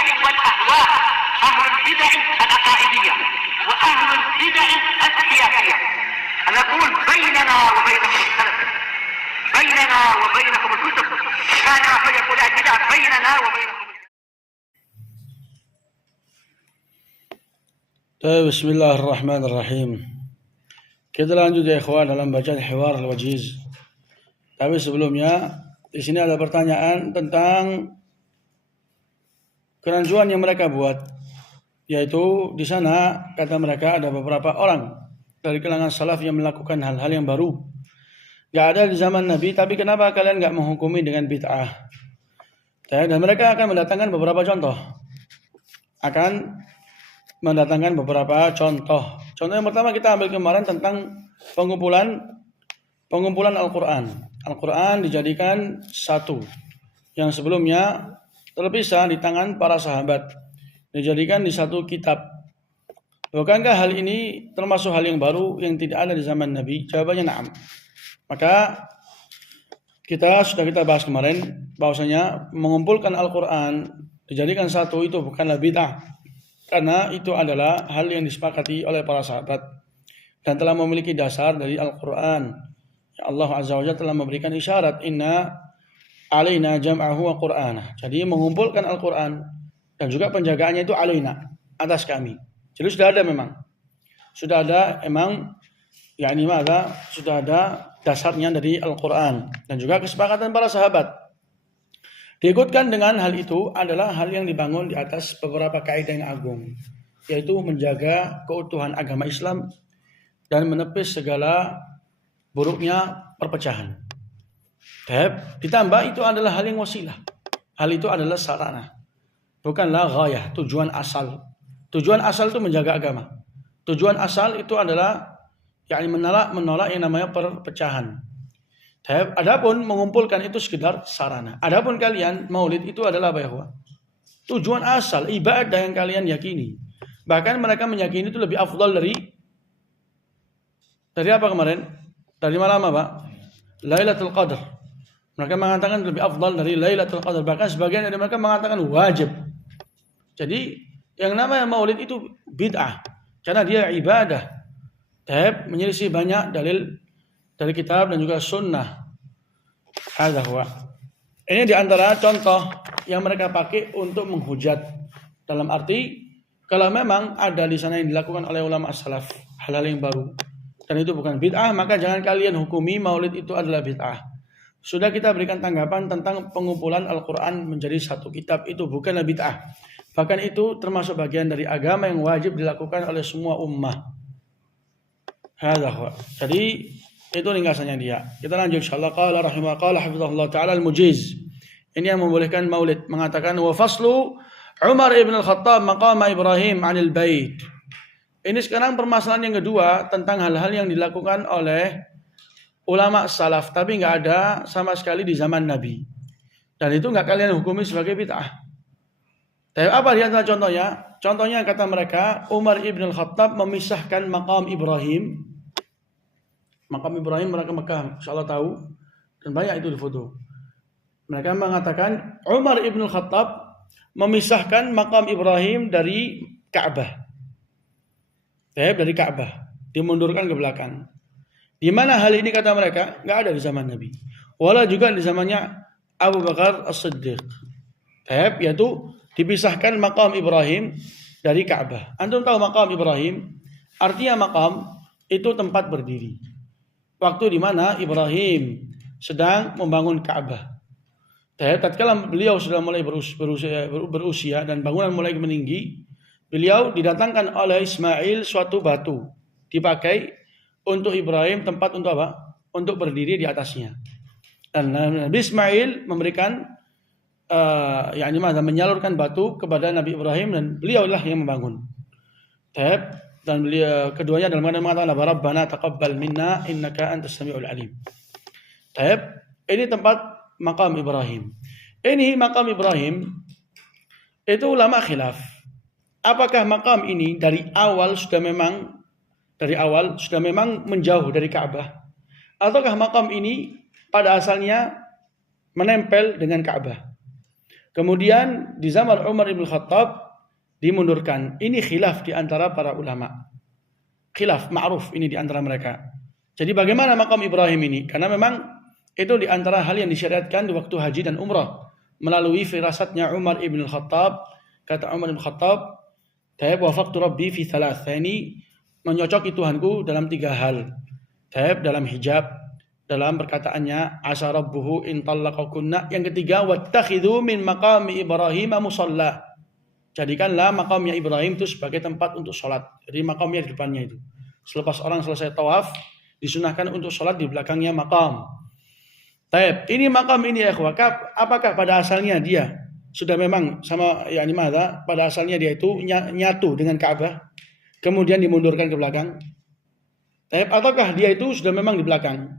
البدع والأهواء، أهل البدع العقائدية وأهل البدع السياسية. نقول بيننا وبينكم السلف، بيننا وبينكم الكتب، كان فيقول البدع بيننا وبينكم. بسم الله الرحمن الرحيم. Kita lanjut ya ikhwan dalam bacaan Hiwar al-Wajiz. Tapi sebelumnya di sini ada pertanyaan tentang kerancuan yang mereka buat, yaitu di sana kata mereka ada beberapa orang dari kalangan salaf yang melakukan hal-hal yang baru, nggak ada di zaman Nabi, tapi kenapa kalian nggak menghukumi dengan bid'ah? Dan mereka akan mendatangkan beberapa contoh. Contoh yang pertama kita ambil kemarin tentang pengumpulan Al-Quran. Al-Quran dijadikan satu, yang sebelumnya terpisah di tangan para sahabat, dijadikan di satu kitab. Bukankah hal ini termasuk hal yang baru yang tidak ada di zaman Nabi? Jawabannya na'am. Maka sudah kita bahas kemarin bahwasanya mengumpulkan Al-Quran dijadikan satu itu bukanlah bid'ah, karena itu adalah hal yang disepakati oleh para sahabat dan telah memiliki dasar dari Al-Quran. Allah Azza wa Jalla telah memberikan isyarat, inna alaina jam'ahu wa qur'anah. Jadi mengumpulkan Al-Quran dan juga penjagaannya itu alaina, atas kami. Jadi sudah ada sudah ada dasarnya dari Al-Quran dan juga kesepakatan para sahabat. Diikutkan dengan hal itu adalah hal yang dibangun di atas beberapa kaidah yang agung, yaitu menjaga keutuhan agama Islam dan menepis segala buruknya perpecahan. Ditambah itu adalah hal yang wasilah. Hal itu adalah sarana, bukanlah ghayah, tujuan asal. Tujuan asal itu menjaga agama. Tujuan asal itu adalah menolak yang namanya perpecahan. Adapun mengumpulkan itu sekedar sarana. Adapun kalian maulid itu adalah bahwa tujuan asal ibadah yang kalian yakini. Bahkan mereka meyakini itu lebih afdal dari apa kemarin? Dari malam apa? Lailatul Qadar. Mereka mengatakan lebih afdal dari Lailatul Qadar. Bahkan sebagian dari mereka mengatakan wajib. Jadi yang namanya maulid itu bid'ah karena dia ibadah. Menyelisih banyak dalil dari kitab dan juga sunnah. Ini diantara contoh yang mereka pakai untuk menghujat. Dalam arti, kalau memang ada di sana yang dilakukan oleh ulama salaf, hal-hal yang baru, dan itu bukan bid'ah, maka jangan kalian hukumi maulid itu adalah bid'ah. Sudah kita berikan tanggapan tentang pengumpulan Al-Quran menjadi satu kitab, itu bukanlah bid'ah. Bahkan itu termasuk bagian dari agama yang wajib dilakukan oleh semua ummah. Jadi itu ringkasannya dia. Kita lanjut insyaallah. Qala hafizahullah ta'ala al-Mujiz. Ini yang membolehkan maulid, mengatakan wa faslu Umar ibn al-Khattab maqama Ibrahim 'anil bait. Ini sekarang permasalahan yang kedua tentang hal-hal yang dilakukan oleh ulama salaf tapi enggak ada sama sekali di zaman Nabi. Dan itu enggak kalian hukumi sebagai bid'ah. Tapi apa di antara contohnya? Contohnya kata mereka, Umar ibn al-Khattab memisahkan maqam Ibrahim. Maqam Ibrahim mereka Mekah, insyaallah tahu, dan banyak itu di foto. Mereka mengatakan Umar ibn al-Khattab memisahkan maqam Ibrahim dari Ka'bah. Dari Ka'bah, dimundurkan ke belakang. Di mana hal ini kata mereka enggak ada di zaman Nabi. Wala juga di zamannya Abu Bakar As-Siddiq. Yaitu dipisahkan maqam Ibrahim dari Ka'bah. Antum tahu maqam Ibrahim? Artinya maqam itu tempat berdiri. Waktu di mana Ibrahim sedang membangun Ka'bah. Tatkala beliau sudah mulai berusia dan bangunan mulai meninggi, beliau didatangkan oleh Ismail suatu batu dipakai untuk Ibrahim tempat untuk apa? Untuk berdiri di atasnya. Dan Nabi Ismail memberikan menyalurkan batu kepada Nabi Ibrahim dan beliaulah yang membangun. Dan beliau keduanya dalam mengatakan Rabbana taqabbal minna innaka antas samiul alim. Ini tempat maqam Ibrahim. Ini maqam Ibrahim itu ulama khilaf. Apakah maqam ini dari awal sudah memang menjauh dari Ka'bah, ataukah maqam ini pada asalnya menempel dengan Ka'bah? Kemudian di zaman Umar ibn Khattab dimundurkan. Ini khilaf di antara para ulama. Khilaf ma'ruf ini di antara mereka. Jadi bagaimana makam Ibrahim ini? Karena memang itu di antara hal yang disyariatkan di waktu haji dan umrah melalui firasatnya Umar ibn Khattab. Kata Umar ibn Khattab, "Taib wafaqtu rabbi fi thalath." Ini menyocoki Tuhanku dalam 3 hal. Taib dalam hijab, dalam perkataannya asa rabbuhu in talaqakunna. Yang ketiga, wattakhidhu min maqami Ibrahim musalla. Jadikanlah makamnya Ibrahim itu sebagai tempat untuk sholat. Jadi makamnya di depannya itu. Selepas orang selesai tawaf, disunahkan untuk sholat di belakangnya makam. Taib, ini makam ini ya ikhwah, apakah pada asalnya dia sudah memang sama yakni madza? Pada asalnya dia itu nyatu dengan Ka'bah, kemudian dimundurkan ke belakang. Taib, ataukah dia itu sudah memang di belakang?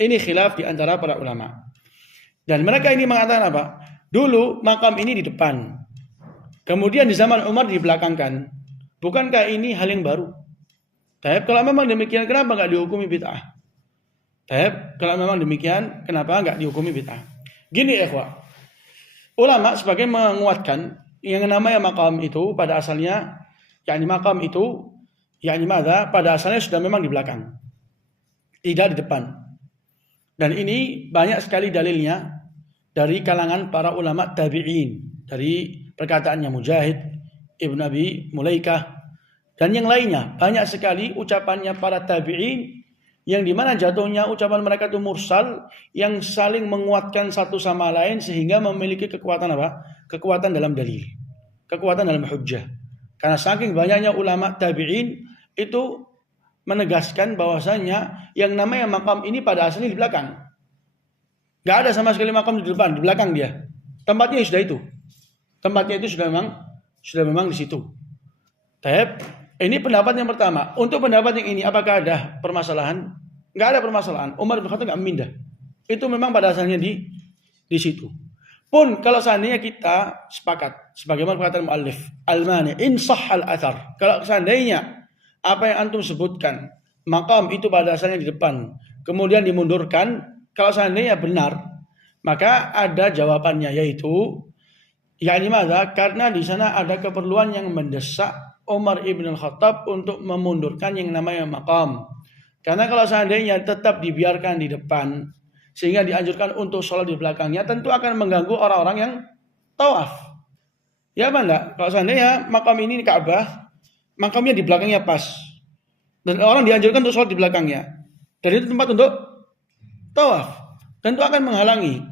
Ini khilaf di antara para ulama. Dan mereka ini mengatakan apa? Dulu makam ini di depan. Kemudian di zaman Umar dibelakangkan. Bukankah ini hal yang baru? Taib, kalau memang demikian kenapa enggak dihukumi bid'ah? Taib, kalau memang demikian kenapa enggak dihukumi bid'ah? Gini ikhwah. Ulama sebagai menguatkan yang namanya makam itu pada asalnya yakni makam itu yakni madza? Pada asalnya sudah memang di belakang. Tidak di depan. Dan ini banyak sekali dalilnya dari kalangan para ulama tabi'in, dari perkataannya Mujahid, Ibn Abi Mulaikah, dan yang lainnya. Banyak sekali ucapannya para tabi'in yang dimana jatuhnya ucapan mereka itu mursal yang saling menguatkan satu sama lain sehingga memiliki kekuatan apa? Kekuatan dalam dalil, kekuatan dalam hujjah. Karena saking banyaknya ulama tabi'in itu menegaskan bahwasanya yang namanya makam ini pada asalnya di belakang. Gak ada sama sekali makam di depan, di belakang dia. Tempatnya sudah itu. Tempatnya itu sudah memang di situ. Taib, ini pendapat yang pertama. Untuk pendapat yang ini apakah ada permasalahan? Enggak ada permasalahan. Umar bin Khattab enggak memindah. Itu memang pada asalnya di situ. Pun kalau seandainya kita sepakat sebagaimana perkataan muallif, al-mani in sahhal athar. Kalau seandainya apa yang antum sebutkan, makam itu pada asalnya di depan, kemudian dimundurkan, kalau seandainya benar, maka ada jawabannya yaitu yakni madza? Karena di sana ada keperluan yang mendesak Umar ibn Khattab untuk memundurkan yang namanya makam. Karena kalau seandainya tetap dibiarkan di depan sehingga dianjurkan untuk sholat di belakangnya, tentu akan mengganggu orang-orang yang tawaf. Ya apa enggak? Kalau seandainya makam ini Ka'bah, makamnya di belakangnya pas, dan orang dianjurkan untuk sholat di belakangnya, dan itu tempat untuk tawaf, tentu akan menghalangi,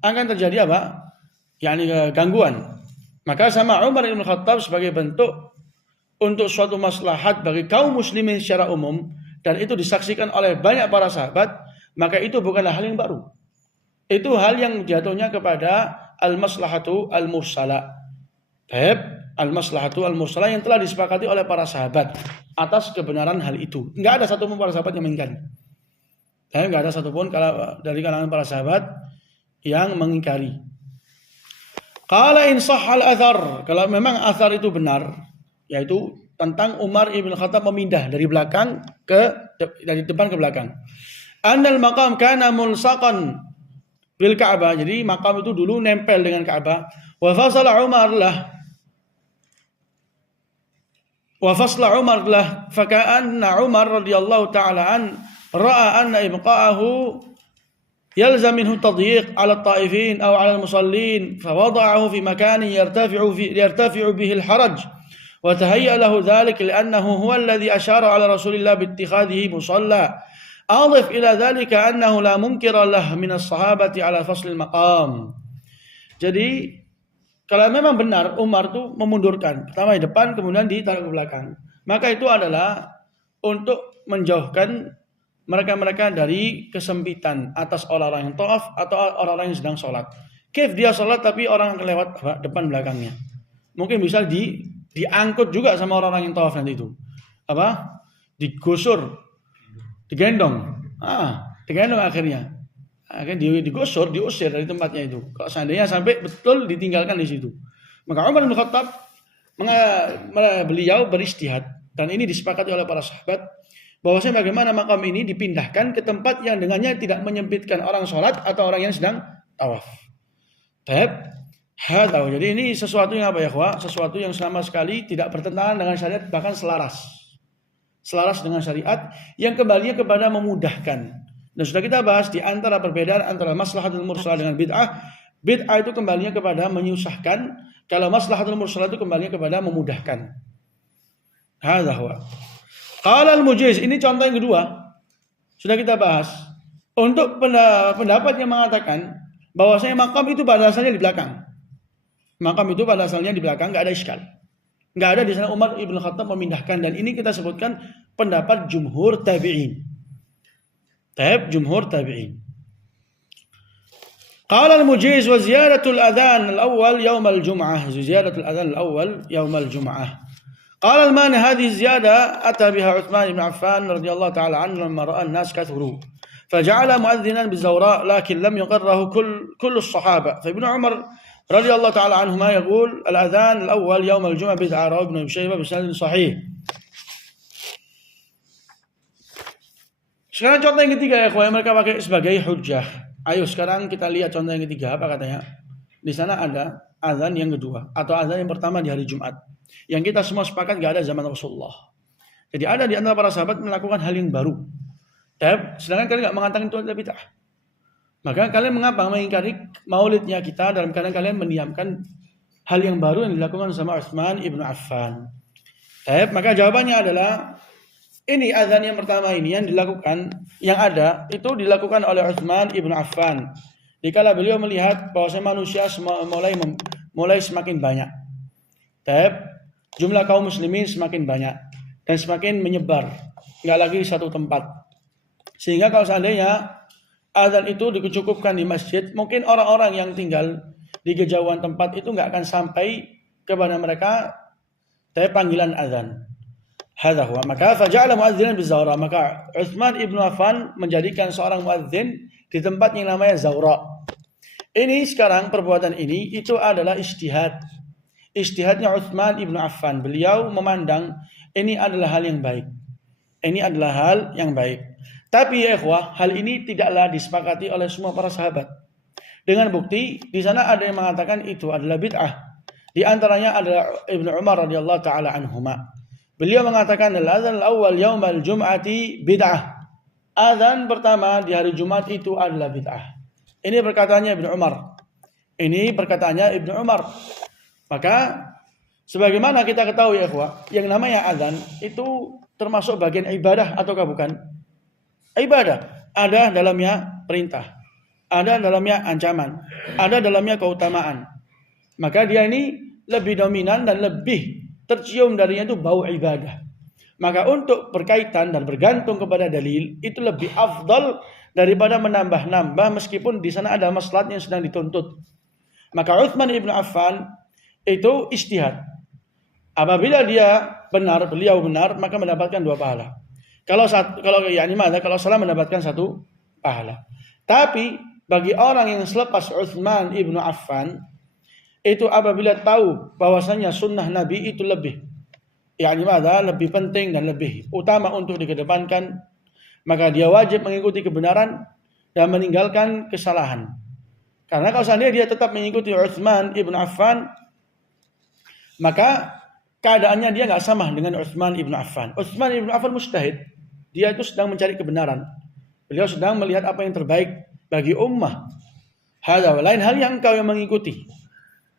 akan terjadi apa? yakni gangguan. Maka sama Umar bin Khattab sebagai bentuk untuk suatu maslahat bagi kaum muslimin secara umum, dan itu disaksikan oleh banyak para sahabat, maka itu bukanlah hal yang baru. Itu hal yang jatuhnya kepada al-maslahatu al-mursala. Al-maslahatu al-mursala yang telah disepakati oleh para sahabat atas kebenaran hal itu. Enggak ada satupun para sahabat yang mengingkari. Enggak ada satupun dari kalangan para sahabat yang mengingkari. Qala in sahhal athar, kalau memang athar itu benar, yaitu tentang Umar ibn Khattab memindah dari belakang dari depan ke belakang. Annal maqam kana mulsaqan bil Ka'bah, jadi makam itu dulu nempel dengan Ka'bah. Wa fasala Umar lah, faka'anna Umar radhiyallahu ta'ala an ra'a anna ibqa'ahu يلزم منه التضييق على الطائفين أو على المصلين فوضعه في مكان يرتفع به الحرج وتهيأ له ذلك لأنه هو الذي أشار على رسول الله باتخاذه مصلى. أضف إلى ذلك أنه لا منكر له من الصحابة على فصل المقام. Jadi kalau memang benar Umar itu memundurkan pertama di depan kemudian ditaruh ke belakang, maka itu adalah untuk menjauhkan mereka dari kesempitan atas orang-orang yang tawaf atau orang-orang yang sedang sholat. Kif dia sholat tapi orang akan lewat depan belakangnya. Mungkin bisa diangkut juga sama orang-orang yang tawaf nanti itu. Digusur, digendong. Digendong akhirnya. Akhirnya digusur, diusir dari tempatnya itu. Kalau seandainya sampai betul ditinggalkan di situ. Maka Umar bin Khattab beliau beristihad, dan ini disepakati oleh para sahabat, bahwasanya bagaimana makam ini dipindahkan ke tempat yang dengannya tidak menyempitkan orang sholat atau orang yang sedang tawaf. Tahu. Jadi ini sesuatu yang apa ya, ikhwah? Sesuatu yang sama sekali tidak bertentangan dengan syariat, bahkan selaras dengan syariat yang kembalinya kepada memudahkan. Dan sudah kita bahas di antara perbedaan antara maslahatul mursalah dengan bid'ah. Bid'ah itu kembalinya kepada menyusahkan, kalau maslahatul mursalah itu kembalinya kepada memudahkan. Hadza huwa. Qala al-Mujiz, ini contoh yang kedua. Sudah kita bahas. Untuk pendapat yang mengatakan bahwasanya makam itu pada asalnya di belakang. Makam itu pada asalnya di belakang, enggak ada iskal. Enggak ada di sana Umar Ibn Khattab memindahkan, dan ini kita sebutkan pendapat jumhur tabi'in. Jumhur tabi'in. Qala al-Mujiz wa ziyaratul adhan al-awwal yawm al-jum'ah. Ziyaratul adhan al-awwal yawm al-jum'ah. Qala al-Mani hadhihi ziyada ata biha Uthman ibn Affan radhiyallahu ta'ala anhu lamma ra'a an-nas kathuru. فجعل مؤذنا بالزوراء لكن لم يقره كل الصحابة. فابن عمر رضي الله تعالى عنهما يقول الأذان الأول يوم الجمعة بدعة، رواه ابن أبي شيبة بسند صحيح. Sekarang contoh yang ketiga ya, yang mereka pakai sebagai hujjah. Ayo sekarang kita lihat contoh yang ketiga, apa katanya? Di sana ada azan yang kedua atau azan yang pertama di hari Jumat, yang kita semua sepakat gak ada zaman Rasulullah. Jadi ada di antara para sahabat melakukan hal yang baru. Sedangkan kalian gak mengatakan itu adalah bid'ah. Maka kalian mengapa mengingkari maulidnya kita dalam keadaan kalian mendiamkan hal yang baru yang dilakukan sama Utsman ibn Affan? Maka jawabannya adalah ini azan yang pertama ini yang dilakukan, yang ada itu dilakukan oleh Utsman ibn Affan. Dikala beliau melihat bahwa manusia mulai semakin banyak, jumlah kaum muslimin semakin banyak dan semakin menyebar, nggak lagi satu tempat. Sehingga kalau seandainya azan itu dicukupkan di masjid, mungkin orang-orang yang tinggal di kejauhan tempat itu nggak akan sampai kepada mereka panggilan azan. Hadza huwa. Maka faja'ala mu'adzinan bizawra. Maka Utsman ibn Affan menjadikan seorang muadzin di tempat yang namanya zawra. Ini sekarang perbuatan ini itu adalah ijtihad. Ijtihadnya Utsman ibn Affan. Beliau memandang ini adalah hal yang baik. Ini adalah hal yang baik. Tapi ya ikhwah, hal ini tidaklah disepakati oleh semua para sahabat. Dengan bukti di sana ada yang mengatakan itu adalah bid'ah. Di antaranya adalah Ibnu Umar radhiyallahu taala anhuma. Beliau mengatakan al-adzan al-awwal yaum al-jum'ati bid'ah. Azan pertama di hari Jumat itu adalah bid'ah. Ini perkataannya Ibnu Umar. Ini perkataannya Ibnu Umar. Maka sebagaimana kita ketahui ya ikhwah, yang namanya azan itu termasuk bagian ibadah ataukah bukan? Ibadah. Ada dalamnya perintah, ada dalamnya ancaman, ada dalamnya keutamaan. Maka dia ini lebih dominan dan lebih tercium darinya itu bau ibadah. Maka untuk berkaitan dan bergantung kepada dalil itu lebih afdal daripada menambah-nambah meskipun di sana ada maslahat yang sedang dituntut. Maka Utsman ibn Affan itu ijtihad. Apabila dia benar, beliau benar, maka mendapatkan 2 pahala. Kalau salah mendapatkan 1 pahala. Tapi bagi orang yang selepas Utsman ibn Affan itu apabila tahu bahwasanya sunnah Nabi itu lebih penting dan lebih utama untuk dikedepankan, maka dia wajib mengikuti kebenaran dan meninggalkan kesalahan. Karena kalau seandainya dia tetap mengikuti Utsman ibn Affan, maka keadaannya dia nggak sama dengan Utsman ibn Affan. Utsman ibn Affan mujtahid. Dia itu sedang mencari kebenaran. Beliau sedang melihat apa yang terbaik bagi ummah. Hadza lain hal yang engkau yang mengikuti.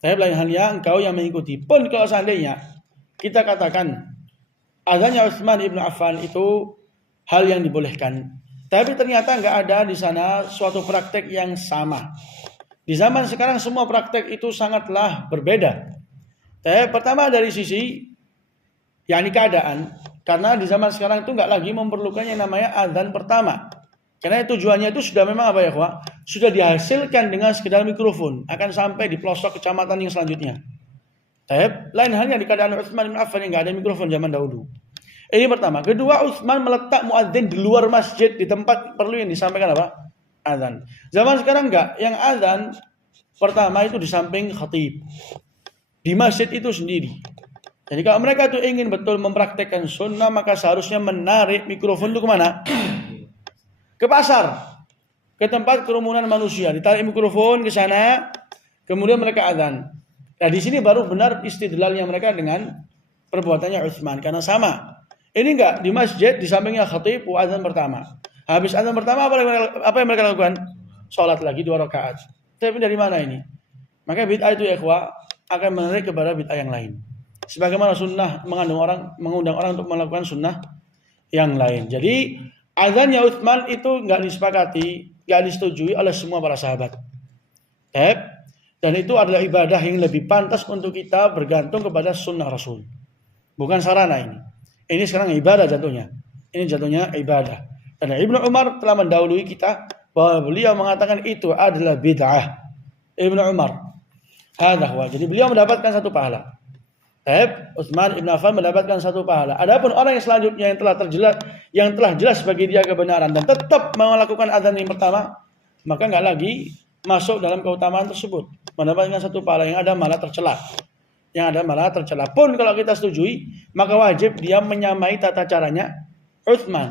Lain hal yang engkau yang mengikuti. Pun kalau seandainya kita katakan azannya Utsman ibn Affan itu hal yang dibolehkan, tapi ternyata enggak ada di sana suatu praktek yang sama. Di zaman sekarang semua praktek itu sangatlah berbeda. Pertama dari sisi keadaan, karena di zaman sekarang itu enggak lagi memerlukan yang namanya azan pertama. Karena tujuannya itu sudah memang apa ya, Pak? Sudah dihasilkan dengan sekedar mikrofon, akan sampai di pelosok kecamatan yang selanjutnya. Lain halnya di keadaan Utsman bin Affan yang enggak ada mikrofon zaman dahulu. Ini pertama. Kedua, Utsman meletak muadzin di luar masjid di tempat perlu yang disampaikan apa? Azan. Zaman sekarang enggak. Yang azan pertama itu di samping khatib. Di masjid itu sendiri. Jadi kalau mereka itu ingin betul mempraktekkan sunnah, maka seharusnya menarik mikrofon itu kemana? Ke pasar, ke tempat kerumunan manusia, ditarik mikrofon ke sana, Kemudian mereka adzan. Nah, di sini baru benar istidlalnya mereka dengan perbuatannya Utsman karena sama. Ini enggak di masjid di sampingnya khatib adzan pertama. Habis adzan pertama apa yang mereka lakukan? Salat lagi 2 rakaat. Tapi dari mana ini? Maka bid'ah itu ya ikhwah akan menarik kepada bid'ah yang lain. Sebagaimana sunnah mengundang orang untuk melakukan sunnah yang lain. Jadi azannya Utsman itu enggak disepakati, enggak disetujui oleh semua para sahabat. Dan itu adalah ibadah yang lebih pantas untuk kita bergantung kepada sunnah Rasul. Bukan sarana ini. Ini sekarang ibadah jatuhnya. Ini jatuhnya ibadah. Dan Ibnu Umar telah mendahului kita bahwa beliau mengatakan itu adalah bid'ah. Ibnu Umar. Jadi beliau mendapatkan 1 pahala. Utsman Ibn Affan mendapatkan 1 pahala. Adapun orang yang selanjutnya yang telah jelas bagi dia kebenaran dan tetap melakukan adzan yang pertama, maka enggak lagi masuk dalam keutamaan tersebut. Mendapatkan 1 pahala yang ada malah tercela. Pun kalau kita setujui, maka wajib dia menyamai tata caranya Utsman.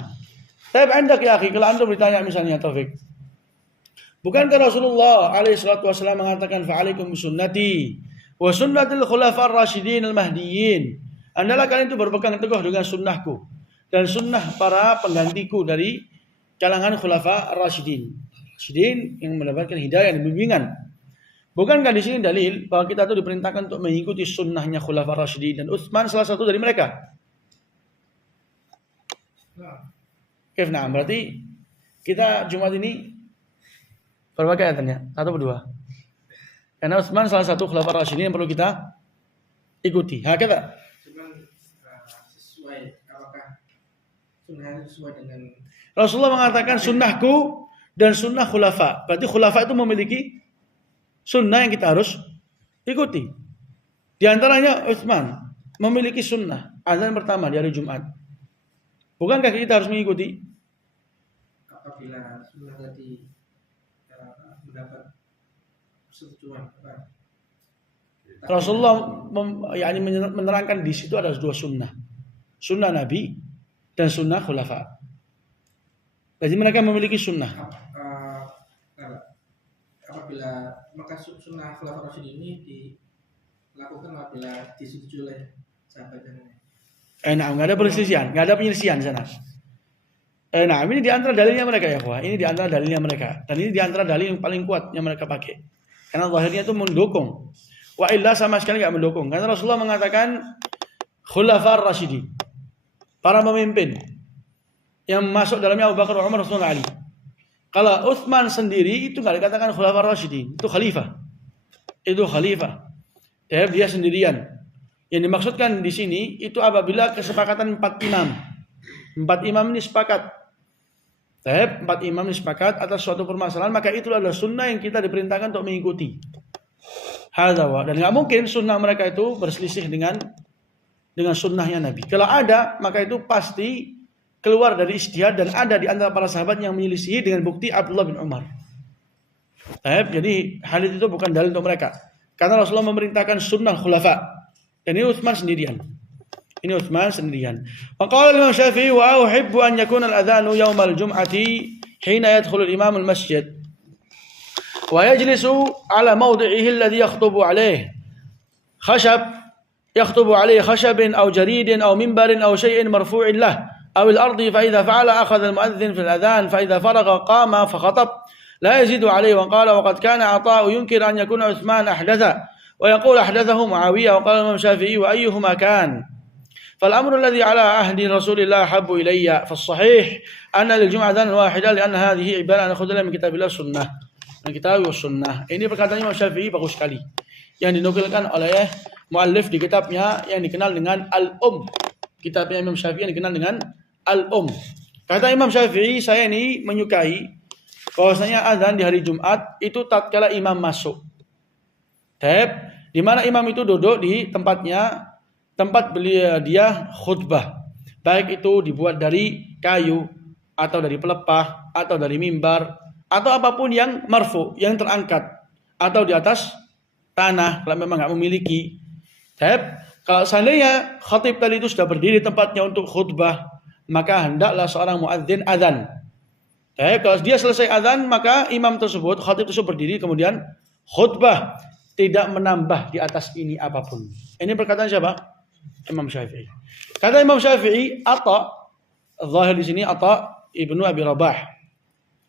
Tapi andak ya akhi, kalau antum ditanya misalnya Taufik, bukankah Rasulullah alaihi salatu wasallam mengatakan fa'alaikum bisunnati wa sunnatil khulafa'ir rasyidin al-mahdiyyin. Andalah kalian itu berpegang teguh dengan sunnahku dan sunnah para penggantiku dari kalangan khulafa ar-rasyidin. Rasyidin yang mendapatkan hidayah dan bimbingan. Bukankah di sini dalil bahwa kita itu diperintahkan untuk mengikuti sunnahnya khulafa ar-rasyidin dan Utsman salah satu dari mereka? Nah, berarti kita Jumat ini berapa ayatannya? 1 atau 2? Karena Utsman salah satu khulafa ar-rasyidin yang perlu kita ikuti. Hakata. Cuman sesuai apakah sunnah sesuai dengan Rasulullah mengatakan sunnahku dan sunnah khulafa. Berarti khulafa itu memiliki sunnah yang kita harus ikuti. Di antaranya Utsman memiliki sunnah azan pertama di hari Jumat. Bukankah kita harus mengikuti? Apabila sunnah tadi mendapat persetujuan Rasulullah menerangkan di situ ada 2 sunnah. Sunnah Nabi dan sunnah khulafa. Jadi mereka memiliki sunnah. Apabila maka sunnah khulafa rasyidin ini dilakukan apabila disetujui oleh sahabat yang Enggak ada perselisihan, enggak ada penyelisihan di sana. Ini di antara dalilnya mereka ya, Wah. Ini di antara dalilnya mereka. Dan ini di antara dalil yang paling kuat yang mereka pakai. Karena zahirnya itu mendukung. Wa illa sama sekali enggak mendukung. Karena Rasulullah mengatakan khulafar rasyidin. Para pemimpin yang masuk dalamnya Abu Bakar, Umar, Utsman, Ali. Kalau Utsman sendiri itu enggak dikatakan khulafar rasyidin, itu khalifah. Itu khalifah. Dia sendirian. Yang dimaksudkan di sini itu apabila kesepakatan 4 imam. 4 imam ini sepakat. 4 imam ini sepakat atas suatu permasalahan, maka itu adalah sunnah yang kita diperintahkan untuk mengikuti. Dan nggak mungkin sunnah mereka itu berselisih dengan sunnahnya Nabi. Kalau ada, maka itu pasti keluar dari ijtihad dan ada di antara para sahabat yang menyelisihi dengan bukti Abdullah bin Umar. Jadi hadis itu bukan dalil untuk mereka. Karena Rasulullah memerintahkan sunnah khulafa. Dan ini Utsman sendirian. Faqala Imam Syafi'i wa uhibbu an yakuna al-adhanu yawm al-jum'ati hina yadkhulu al-imam al-masjid wa yajlisu ala mawdi'ihi alladhi yakhtubu alayhi khashabin aw jaridin aw minbarin aw shay'in marfu'in lahu aw al-ardi fa idha fa'ala akhadha al-mu'adhdhin fi al-adhan fa idha faragha qama fa khatab la yazidu alayhi wa qala wa qad kana Ata'u yunkir an yakuna Utsman ahdatha wa yaqulu ahdathahu Muawiyah wa qala Imam Syafi'i wa ayyuhuma kan فالأمر الذي على عهد رسول الله أحب إلي فالصحيح أن للجمعة أذان واحدة لأن هذه عبارة نأخذها من كتاب الله والسنة من كتاب والسنة. Ini perkataan Imam Syafi'i bagus sekali yang dinukilkan oleh muallif di kitabnya yang dikenal dengan Kitabnya Imam Syafi'i yang dikenal dengan Kata Imam Syafi'i, saya ini menyukai bahwasanya azan di hari Jumat itu tatkala imam masuk. Di mana imam itu duduk di tempat dia khutbah, baik itu dibuat dari kayu atau dari pelepah atau dari mimbar atau apapun yang marfu, yang terangkat atau di atas tanah kalau memang enggak memiliki. Kalau seandainya khatib tadi itu sudah berdiri tempatnya untuk khutbah, maka hendaklah seorang muadzin azan. Kalau dia selesai azan, maka imam tersebut, khatib tersebut berdiri kemudian khutbah. tidak menambah di atas ini apapun. Ini perkataan siapa? Imam Syafi'i. Kata Imam Syafi'i, zahir di sini Ibnu Abi Rabah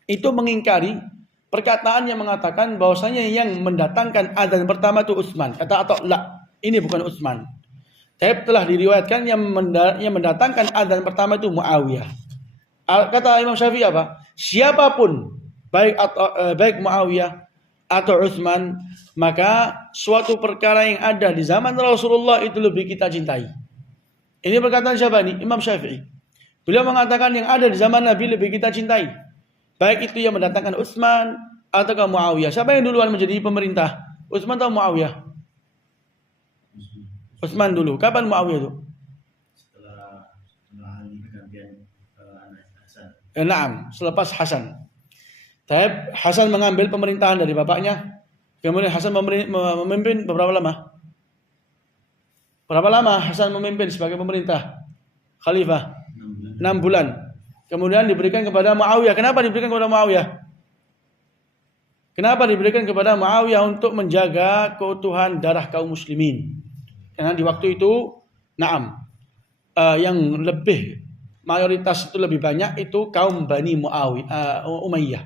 itu mengingkari perkataan yang mengatakan bahwasanya yang mendatangkan azan pertama itu Utsman. Kata la, ini bukan Utsman. Tapi telah diriwayatkan yang mendatangkan azan pertama itu Muawiyah. Kata Imam Syafi'i apa? Siapapun baik Muawiyah atau Utsman, maka suatu perkara yang ada di zaman Rasulullah itu lebih kita cintai. Ini perkataan siapa ini? Imam Syafi'i. Beliau mengatakan yang ada di zaman Nabi lebih kita cintai. Baik itu yang mendatangkan Utsman atau Muawiyah. Siapa yang duluan menjadi pemerintah? Utsman atau Muawiyah? Utsman dulu. Kapan Muawiyah itu? Setelah Ali pergantian anak Hasan. Naam, selepas Hasan. Tapi Hasan mengambil pemerintahan dari bapaknya. Kemudian Hasan memimpin beberapa lama? Berapa lama Hasan memimpin sebagai pemerintah? Khalifah? 6 bulan. Kemudian diberikan kepada Muawiyah. Kenapa diberikan kepada Muawiyah? Kenapa diberikan kepada Muawiyah untuk menjaga keutuhan darah kaum muslimin? Karena di waktu itu, yang lebih mayoritas itu lebih banyak itu kaum Bani Umayyah.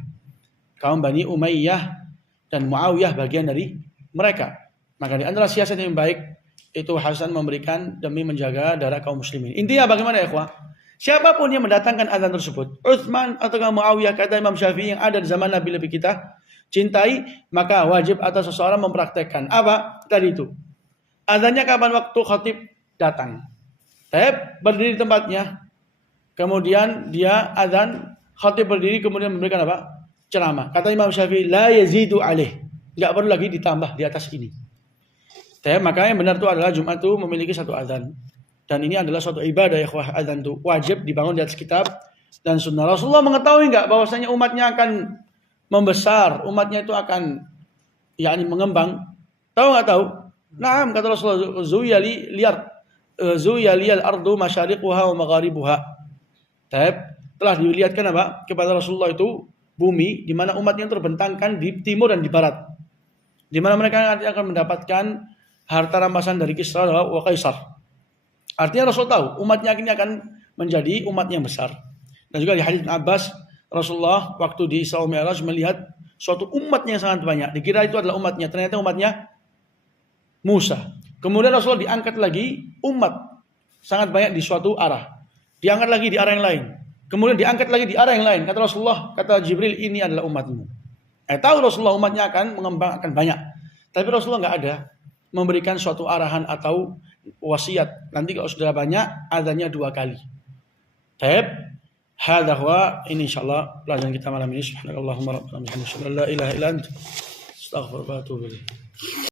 Kaum Bani Umayyah dan Muawiyah bagian dari mereka. Maka di antara siasat yang baik itu Hasan memberikan demi menjaga darah kaum muslimin. Intinya bagaimana ya ikhwah? Siapapun yang mendatangkan azan tersebut, Utsman atau Muawiyah, kata Imam Syafi'i, yang ada di zaman Nabi lebih kita cintai, maka wajib atas seseorang mempraktekkan apa tadi itu. Azannya kapan? Waktu khatib datang. Berdiri di tempatnya. Kemudian dia azan, khatib berdiri, kemudian memberikan apa? Ceramah. Kata Imam Syafi'i, la yazidu alaih. Enggak perlu lagi ditambah di atas ini. Maka yang benar itu adalah Jumat itu memiliki satu azan. Dan ini adalah suatu ibadah ya ikhwah, azan itu wajib dibangun di atas kitab dan sunnah. Rasulullah mengetahui enggak bahwasanya umatnya akan membesar, umatnya itu akan mengembang. Tahu enggak tahu? Naam, kata Rasulullah, zuyaliyal ardu masyariquha wa magharibuha. Telah dilihatkan apa? Kepada Rasulullah itu bumi di mana umatnya terbentangkan di timur dan di barat. Di mana mereka nanti akan mendapatkan harta rampasan dari Kisra wa Kaisar. Artinya Rasul tahu umatnya ini akan menjadi umat yang besar. Dan juga di hadis Ibn Abbas, Rasulullah waktu di Isra Mi'raj melihat suatu umat yang sangat banyak. Dikira itu adalah umatnya, ternyata umatnya Musa. Kemudian Rasulullah diangkat lagi umat sangat banyak di suatu arah. Diangkat lagi di arah yang lain. Kemudian diangkat lagi di arah yang lain. Kata Rasulullah, kata Jibril, ini adalah umatmu. Tahu Rasulullah umatnya akan mengembang, akan banyak. Tapi Rasulullah nggak ada memberikan suatu arahan atau wasiat. Nanti kalau sudah banyak, adanya 2 kali. Hadza huwa, ini insyaallah pelajaran kita malam ini. Subhanakallahumma rabbana wa bihamdika, la ilaha illa anta, astaghfiruka wa atubu ilaik.